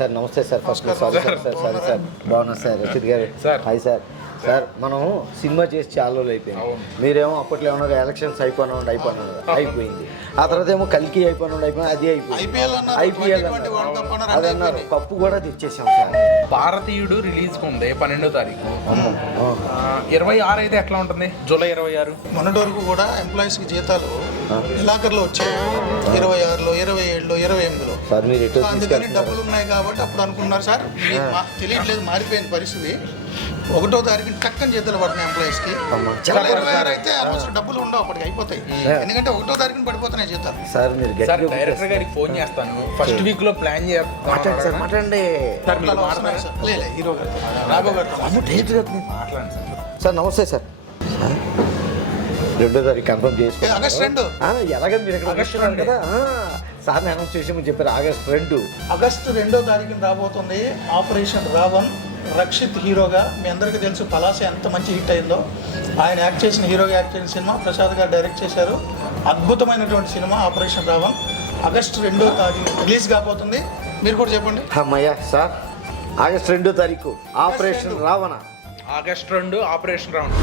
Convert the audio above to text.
Sir నమస్తే sir. First sorry sir బాగున్నా sir. Rashid గారు హాయ్ సార్. సార్ మనం సినిమా చేసి చాలా రోజులు అయిపోయింది. మీరేమో అప్పట్లో ఏమన్నా ఎలక్షన్స్ అయిపోయింది. ఆ తర్వాత ఏమో కల్కి అయిపోయినా అది అయిపోయింది. ఐపీఎల్ అది అన్నారు. కప్పు కూడా తెచ్చేసాం సార్. భారతీయుడు రిలీజ్ ఉంది 12వ తారీఖు. 26 అయితే ఎట్లా ఉంటుంది? జూలై 26 మొన్నటి వరకు కూడా ఎంప్లాయీస్కి జీతాలు నెలాఖరులో వచ్చాయి. 26లో 27లో 28లో సార్ మీరు ఎటు అందుకని డబ్బులు ఉన్నాయి కాబట్టి అప్పుడు అనుకున్నారు సార్. తెలియట్లేదు, మారిపోయింది పరిస్థితి. 1వ తారీఖున చక్కని జీతాలు పడుతున్నాయి ఎంప్లాయీస్కి. 26 అయితే ఆల్మోస్ట్ డబ్బులు ఉండవు, అప్పటికి అయిపోతాయి. ఎందుకంటే 1వ తారీఖున పడిపోతున్నాయి జీతాలు. సార్ మీరు డైరెక్టర్ గారికి ఫోన్ చేస్తాను. ఫస్ట్ వీక్ లో ప్లాన్ మాట్లాడండి హీరో గారు రాఘవ్ గారు మాట్లాడండి సార్. నమస్తే సార్. 2వ తారీఖు కన్ఫర్మ్ చేసుకోండి. ఆగస్ట్ 2 ఎలాగ మీరు ఇక్కడ వస్తున్నారు కదా సార్ అనౌన్స్ చేసి చెప్పారు. ఆగస్ట్ 2 ఆగస్టు 2వ తారీఖున రాబోతుంది ఆపరేషన్ రావణ్. రక్షిత్ హీరోగా, మీ అందరికీ తెలుసు పలాస ఎంత మంచి హిట్ అయిందో. ఆయన యాక్ట్ చేసిన హీరోగా యాక్ట్ చేసిన సినిమా ప్రసాద్ గారు డైరెక్ట్ చేశారు. అద్భుతమైనటువంటి సినిమా ఆపరేషన్ రావణ్ ఆగస్టు 2వ తారీఖు రిలీజ్ కాబోతుంది. మీరు కూడా చెప్పండి. అమ్మయ్య సార్. ఆగస్ట్ 2వ తారీఖు operation Ravana. August 2 operation Raavan.